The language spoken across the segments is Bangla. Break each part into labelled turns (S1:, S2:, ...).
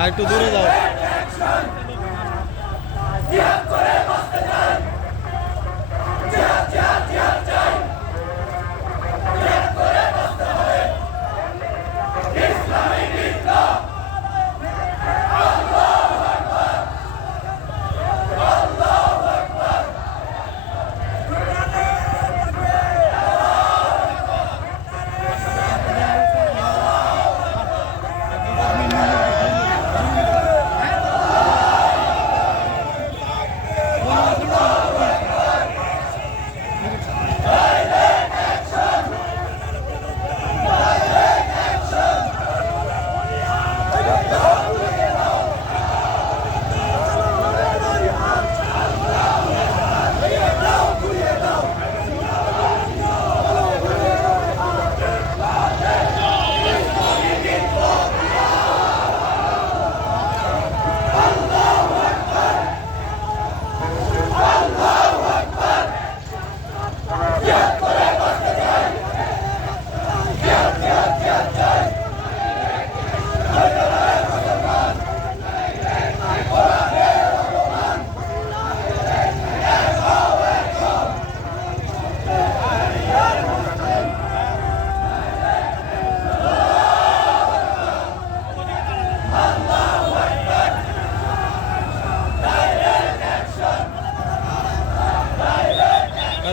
S1: আর একটু দূরে যাও।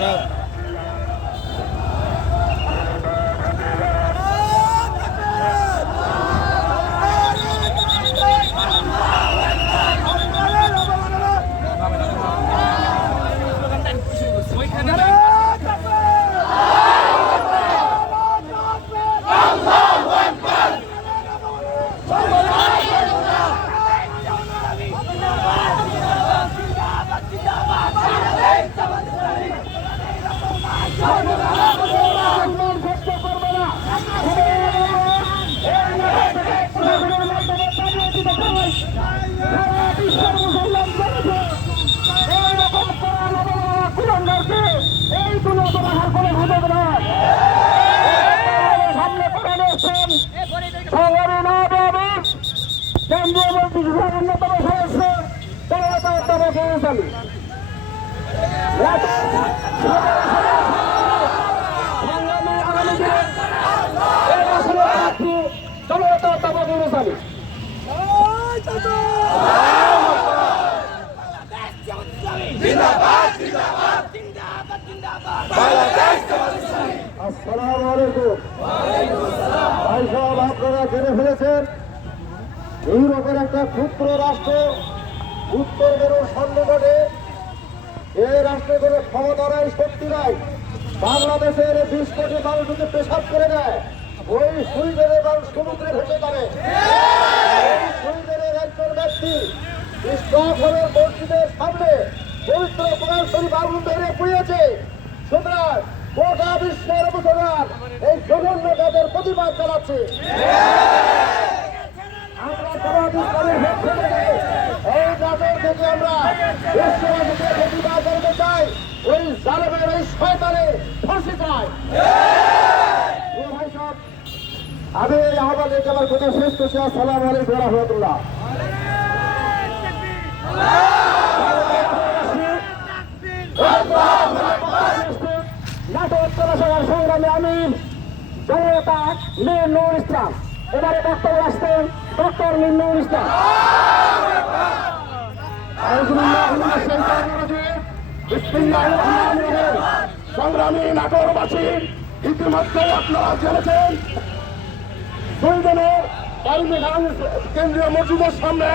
S2: out. নবাবী কেন্দ্রীয় মন্ত্রিসভার অন্যতম সদস্য জনতা তবে প্রার্থী জনতা তবে গৌরী আসসালামু আলাইকুম ইউরোপের একটা ক্ষুদ্র রাষ্ট্র উত্তর মেরুর সন্নিকটে এই রাষ্ট্রে কোনো ক্ষমতা নাই। শক্তি নাই বাংলাদেশের বিশ কোটি মানুষ যদি পেশাব করে দেয় ওই সুইডেনের মানুষ সমুদ্রে ভেসে যাবে সুইডেনের একজন ব্যক্তি স্টকহোমের মসজিদের সামনে পবিত্র কোরআন শরীফ আগুন ধরে পুড়িয়েছে সুতরাং গোটা বিশ্বের মুসলমান এই জঘন্য কাজের প্রতিবাদ জানাচ্ছে। আমরা ইসলামের এই নাটক থেকে আমরা বিশ্ববাসীকে প্রতিবাদ জানাতে চাই। ওই জালেমের ওই শয়তানে ফাঁসি চাই। আমি এই আমার কথা শেষ করছি। আসসালামু আলাইকুম রহমতুল্লাহ। নাটক প্রশাসনের সংগ্রামে আমি জনতা মীর নুর ইসলাম। এবারে বক্তব্য আসতেন ডক্টর মীর নুর ইসলাম। সংগ্রামী নাটোরবাসী, ইতিমধ্যে আপনারা জেনেছেন সুইডেনের বার্মিংহাম কেন্দ্রীয় মসজিদের সামনে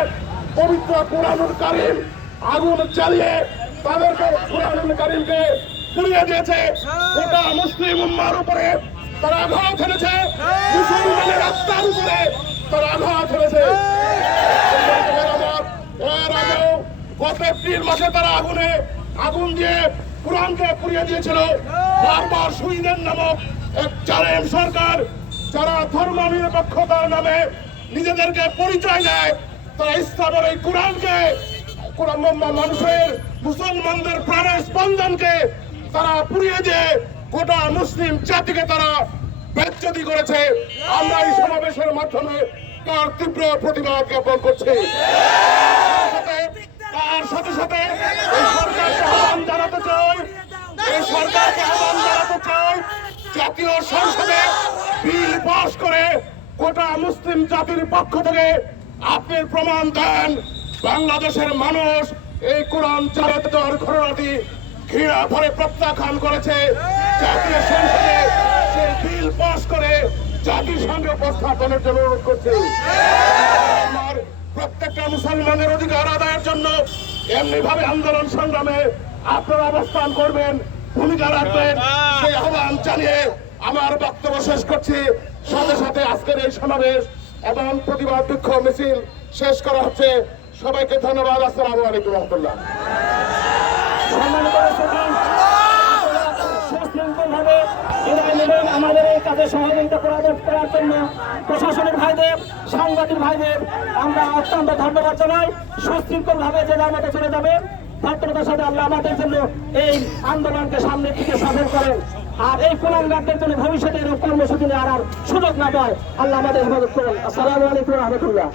S2: পবিত্র কোরআনুল কারিম আগুন জ্বালিয়ে তাদেরকে কোরআনুল কারিমকে পুড়িয়ে দিয়েছে। গোটা মুসলিম উম্মার উপরে তারা আঘাত হেনেছে। মুসলমানের আত্মার উপরে তারা আঘাত আগেও গত এপ্রিল মাসে তারা আগুনে আগুন দিয়ে কোরআনকে পুড়িয়ে দিয়েছিল। বারবার সুইডেন নামক এক জালেম সরকার, যারা ধর্ম নিরপেক্ষতার নামে নিজেদেরকে পরিচয় দেয়, তারা ইসলামের এই কোরআনকে, কোরআন মানুষের, মুসলমানদের প্রাণের স্পন্দনকে তারা পুড়িয়ে দিয়ে গোটা মুসলিম জাতিকে তারা
S3: বেজ্জতি করেছে, আমরা এই সমাবেশের মাধ্যমে তার তীব্র প্রতিবাদ জ্ঞাপন করছি। তার সাথে সাথে সরকারকে আহ্বান জানাতে চাই, এই সরকারকে আহ্বান জানাতে চাই, জাতীয় সংসদে বিল পাস করে গোটা মুসলিম জাতির পক্ষ থেকে আপনি প্রমাণ দেন, বাংলাদেশের মানুষ এই কোরআন চালাতে ঘটনাটি ঘৃণা ভরে প্রত্যাখ্যান করেছে। জাতীয় সংসদে সেই বিল পাস করে জাতিসংঘে উপস্থাপনের জন্য অনুরোধ করছে। আমার প্রত্যেকটা মুসলমানের অধিকার আদায়ের জন্য এমনি ভাবে আন্দোলন সংগ্রামে আপনারা অবস্থান করবেন, ভূমিকা রাখবেন। সেই আহ্বান জানিয়ে আমার বক্তব্য শেষ করছি। সাথে সাথে আজকের এই সমাবেশ এবং প্রতিবাদ বিক্ষোভ মিছিল শেষ করা হচ্ছে। সবাইকে ধন্যবাদ। আসসালামু আলাইকুম রহমতুল্লাহ।
S2: সম্মানিত উপস্থিতি, সুশৃঙ্খলভাবে বিদায় নেবেন আমাদের এই কাজে সহযোগিতা করার জন্য প্রশাসনিক ভাইদের সাংবাদিক ভাইদের আমরা অত্যন্ত ধন্যবাদ জানাই। সুশৃঙ্খলভাবে যে মতো চলে যাবে তৎপরতার সাথে আল্লাহ আমাদের জন্য এই আন্দোলনকে সামনের দিকে সফল করেন। আর এই কুলাঙ্গারদের জন্য ভবিষ্যতে এরকম কর্মসূচি নেওয়ার আর সুযোগ না পায়। আল্লাহ আমাদের হেফাজত করুন। আসসালামু আলাইকুম রহমতুল্লাহ।